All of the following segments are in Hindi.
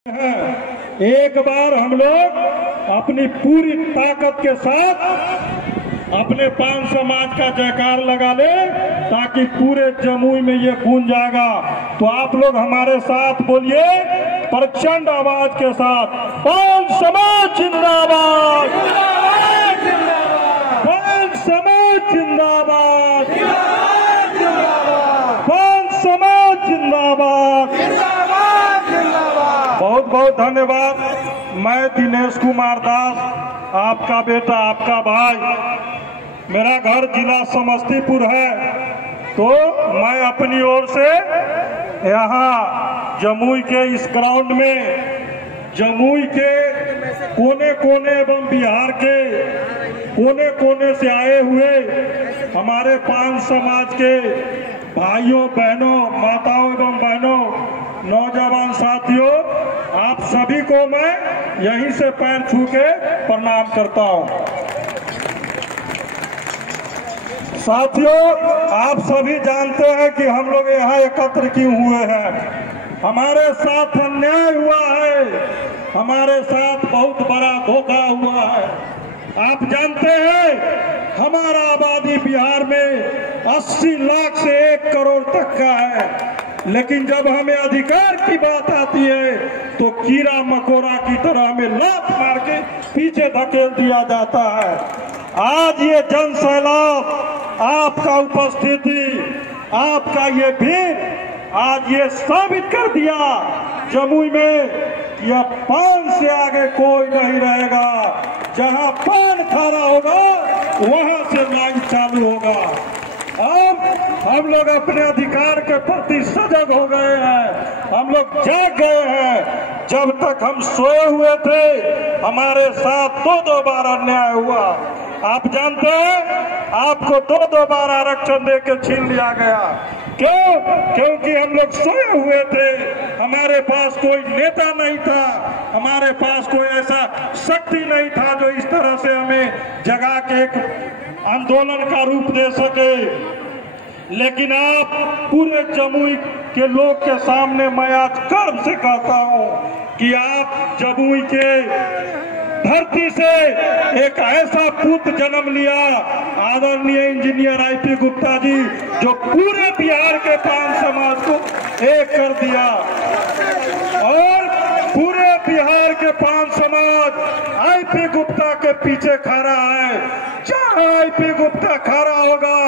एक बार हम लोग अपनी पूरी ताकत के साथ अपने पान समाज का जयकार लगा ले ताकि पूरे जमुई में ये गूंज जाएगा। तो आप लोग हमारे साथ बोलिए प्रचंड आवाज के साथ, पान समाज जिंदाबाद, पान समाज जिंदाबाद, पान समाज जिंदाबाद। बहुत बहुत धन्यवाद। मैं दिनेश कुमार दास, आपका बेटा, आपका भाई। मेरा घर जिला समस्तीपुर है, तो मैं अपनी ओर से यहाँ जमुई के इस ग्राउंड में जमुई के कोने कोने एवं बिहार के कोने कोने से आए हुए हमारे पान समाज के भाइयों बहनों, माताओं एवं बहनों, नौजवान साथियों, आप सभी को मैं यहीं से पैर छू के प्रणाम करता हूं। साथियों, आप सभी जानते हैं कि हम लोग यहाँ एकत्र क्यों हुए हैं। हमारे साथ अन्याय हुआ है, हमारे साथ बहुत बड़ा धोखा हुआ है। आप जानते हैं हमारा आबादी बिहार में 80 लाख से 1 करोड़ तक का है, लेकिन जब हमें अधिकार की बात आती है तो कीड़ा मकोड़ा की तरह हमें लात मार के पीछे धकेल दिया जाता है। आज ये जन सैलाब, आपका उपस्थिति, आपका ये भीड़ आज ये साबित कर दिया जमुई में यह पान से आगे कोई नहीं रहेगा। जहां पान खाना होगा वहां से लाइन चालू होगा। अब हम लोग अपने अधिकार के प्रति सजग हो गए हैं, हम लोग जाग गए हैं। जब तक हम सोए हुए थे हमारे साथ दो बार अन्याय हुआ। आप जानते हैं आपको दो बार आरक्षण देके छीन लिया गया। क्यों? क्योंकि हम लोग सोए हुए थे, हमारे पास कोई नेता नहीं था, हमारे पास कोई ऐसा शक्ति नहीं था जो इस तरह से हमें जगा के एक आंदोलन का रूप दे सके। लेकिन आप पूरे जमुई के लोग के सामने मैं आज गर्व से कहता हूं कि आप जमुई के धरती से एक ऐसा पुत्र जन्म लिया, आदरणीय इंजीनियर आईपी गुप्ता जी, जो पूरे बिहार के पान समाज को एक कर दिया। और पूरे बिहार के पान समाज आईपी गुप्ता के पीछे खड़ा है। जहां आईपी गुप्ता खड़ा होगा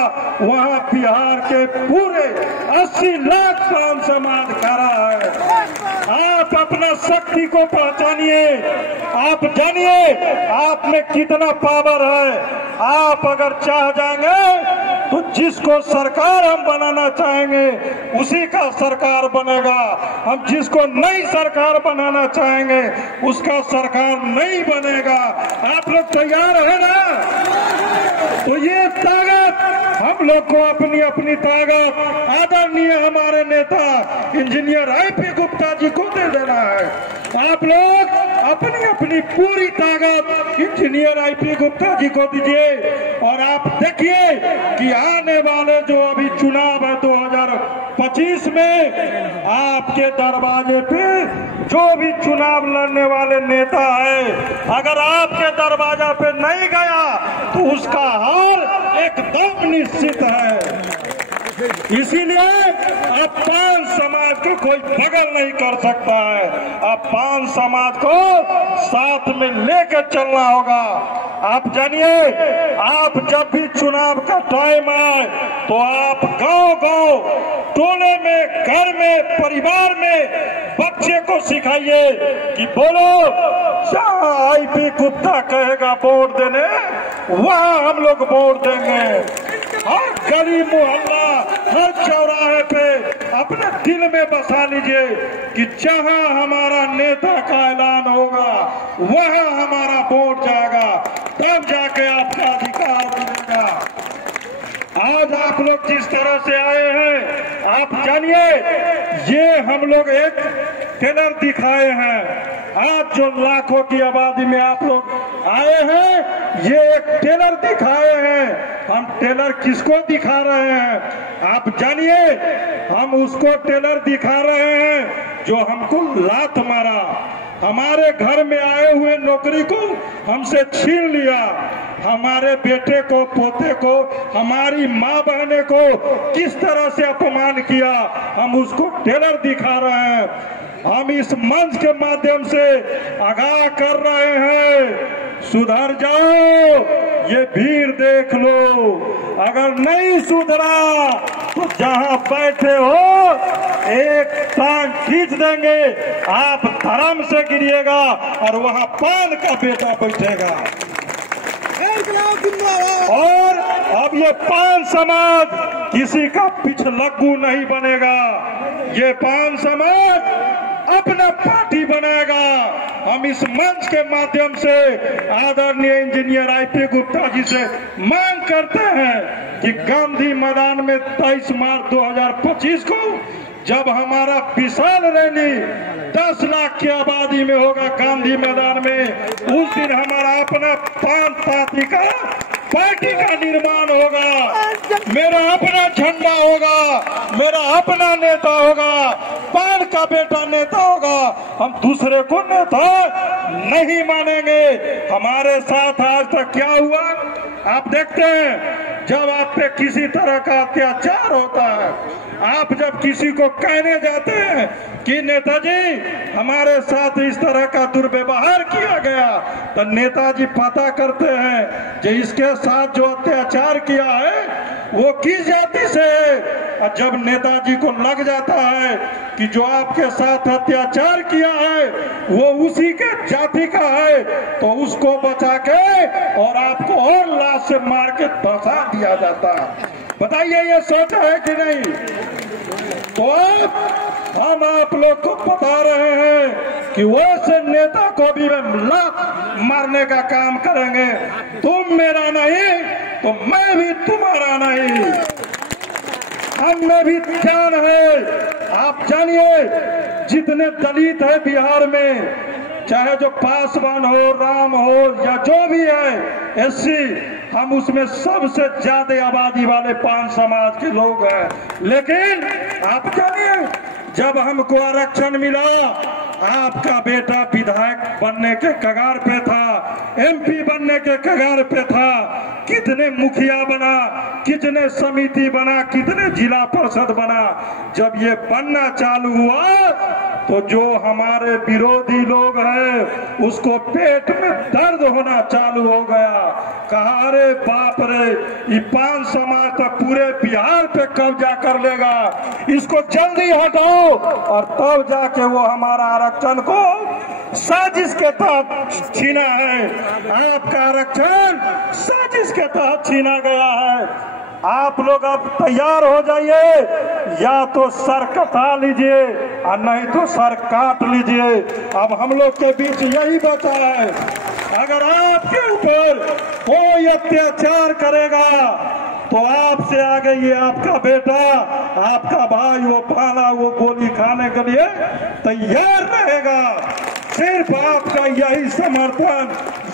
वहां बिहार के पूरे 80 लाख पान समाज खड़ा है। आप अपना शक्ति को पहचानिए, आप जानिए आप में कितना पावर है। आप अगर चाह जाएंगे तो जिसको सरकार हम बनाना चाहेंगे उसी का सरकार बनेगा। हम जिसको नई सरकार बनाना चाहेंगे उसका सरकार नहीं बनेगा। आप लोग तैयार है ना? तो ये ताकत हम लोग को अपनी अपनी ताकत आदरणीय हमारे नेता इंजीनियर आईपी गुप्ता जी को दे देना है। आप लोग अपनी अपनी पूरी ताकत इंजीनियर आईपी गुप्ता जी को दीजिए। और आप देखिए कि आने वाले जो अभी चुनाव है 2025 में आपके दरवाजे पे जो भी चुनाव लड़ने वाले नेता है, अगर आपके दरवाजा पे नहीं गया तो उसका हाल एकदम निश्चित है। इसीलिए अब पान समाज को कोई बगल नहीं कर सकता है। अब पान समाज को साथ में लेकर चलना होगा। आप जानिए, आप जब भी चुनाव का टाइम आए तो आप गांव-गांव, टोले में, घर में, परिवार में बच्चे को सिखाइए कि बोलो जहां आईपी गुप्ता कहेगा वोट देने वहां हम लोग वोट देंगे। हर गली मोहल्ला, हर चौराहे पे अपने दिल में बसा लीजिए कि जहां हमारा नेता का ऐलान होगा वहां हमारा वोट जाएगा, तब जाके आपका अधिकार मिलेगा। आज आप लोग जिस तरह से आए हैं, आप जानिए ये हम लोग एक टेलर दिखाए हैं। आज जो लाखों की आबादी में आप लोग आए हैं, ये एक टेलर दिखाए हैं। हम टेलर किसको दिखा रहे हैं? आप जानिए, हम उसको टेलर दिखा रहे हैं जो हमको लात मारा, हमारे घर में आए हुए नौकरी को हमसे छीन लिया, हमारे बेटे को, पोते को, हमारी माँ बहने को किस तरह से अपमान किया, हम उसको टेलर दिखा रहे हैं। हम इस मंच के माध्यम से आगाह कर रहे हैं, सुधर जाओ, ये भीड़ देख लो। अगर नहीं सुधरा तो जहां बैठे हो एक टांग खींच देंगे, आप धर्म से गिरिएगा और वहां पान का बेटा बैठेगा। और अब ये पान समाज किसी का पिछलग्गू नहीं बनेगा, ये पान समाज अपना पार्टी बनाएगा। हम इस मंच के माध्यम से आदरणीय इंजीनियर IP गुप्ता जी से मांग करते हैं कि गांधी मैदान में 23 मार्च 2025 को जब हमारा विशाल रैली 10 लाख की आबादी में होगा गांधी मैदान में, उस दिन हमारा अपना पान पार्टी का निर्माण होगा, मेरा अपना झंडा होगा, मेरा अपना नेता होगा, पान का बेटा नेता होगा। हम दूसरे को नेता नहीं मानेंगे। हमारे साथ आज तक क्या हुआ आप देखते हैं, जब आप पे किसी तरह का अत्याचार होता है, आप जब किसी को कहने जाते हैं कि नेताजी हमारे साथ इस तरह का दुर्व्यवहार किया गया, तो नेताजी पता करते हैं कि इसके साथ जो अत्याचार किया है वो किस जाति से है। और जब नेताजी को लग जाता है कि जो आपके साथ अत्याचार किया है वो उसी के जाति का है, तो उसको बचा के और आपको और लाश से मार के धंसा दिया जाता है। बताइए ये सोचा है कि नहीं? तो हम आप लोग को बता रहे हैं कि वैसे नेता को भी लात मारने का काम करेंगे। तुम मेरा नहीं तो मैं भी तुम्हारा नहीं। हम में भी ध्यान है। आप जानिए जितने दलित है बिहार में, चाहे जो पासवान हो, राम हो या जो भी है SC, हम उसमें सबसे ज्यादा आबादी वाले पान समाज के लोग हैं। लेकिन आप जानिए जब हमको आरक्षण मिला, आपका बेटा विधायक बनने के कगार पे था, MP बनने के कगार पे था, कितने मुखिया बना, कितने समिति बना, कितने जिला परिषद बना। जब ये बनना चालू हुआ तो जो हमारे विरोधी लोग हैं उसको पेट में दर्द होना चालू हो गया। कहा अरे बाप रे, ये पान समाज तो पूरे बिहार पे कब्जा कर लेगा, इसको जल्दी हटाओ। और तब जाके वो हमारा आरक्षण को साजिश के तहत छीना है। आपका आरक्षण साजिश के तहत छीना गया है। आप लोग अब तैयार हो जाइए, या तो सर कटा लीजिए और नहीं तो सर काट लीजिए। अब हम लोग के बीच यही बचा है। अगर आपके ऊपर कोई अत्याचार करेगा तो आपसे आगे ये आपका बेटा, आपका भाई, वो भाला, वो गोली खाने के लिए तैयार रहेगा। सिर्फ आपका यही समर्थन,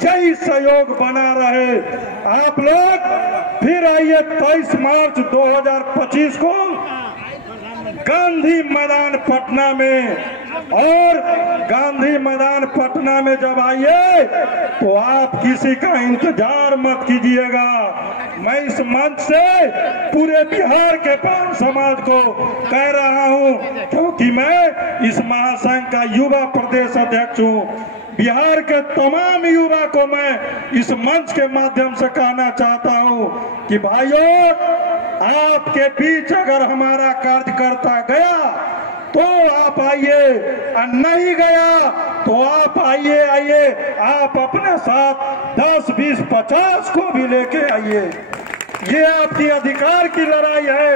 यही सहयोग बना रहे। आप लोग फिर आइए 23 मार्च 2025 को गांधी मैदान पटना में, और गांधी मैदान पटना में जब आइए तो आप किसी का इंतजार मत कीजिएगा। मैं इस मंच से पूरे बिहार के पान समाज को कह रहा हूं, क्योंकि मैं इस महासंघ का युवा प्रदेश अध्यक्ष हूं। बिहार के तमाम युवा को मैं इस मंच के माध्यम से कहना चाहता हूं कि भाइयों, आपके बीच अगर हमारा कार्यकर्ता गया तो आप आइए, और नहीं गया तो आप आइए। आप अपने साथ 10, 20, 50 को भी लेके आइए। ये आपकी अधिकार की लड़ाई है।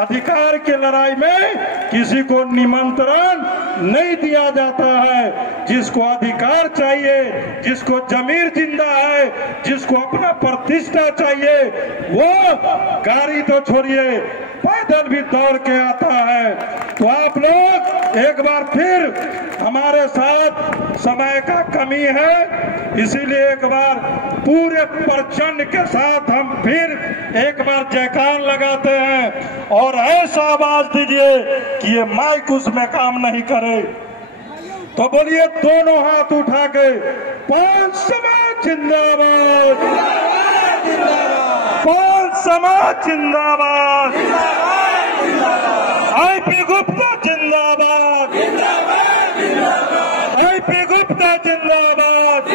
अधिकार की लड़ाई में किसी को निमंत्रण नहीं दिया जाता है। जिसको अधिकार चाहिए, जिसको जमीर जिंदा है, जिसको अपना प्रतिष्ठा चाहिए, वो गाड़ी तो छोड़िए, पैदल भी दौड़ के आता है। तो आप लोग एक बार फिर, हमारे साथ समय का कमी है, इसीलिए एक बार पूरे प्रचंड के साथ हम फिर एक बार जयकार लगाते हैं और ऐसा आवाज दीजिए कि ये माइक उसमें काम नहीं करे। तो बोलिए दोनों हाथ उठा के, पौन समाज जिंदाबाद, पौन समाज जिंदाबाद, आईपी गुप्ता जिंदाबाद, आईपी गुप्ता जिंदाबाद,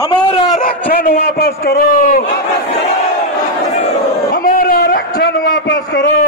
हमारा आरक्षण वापस करो, हमारा आरक्षण वापस करो।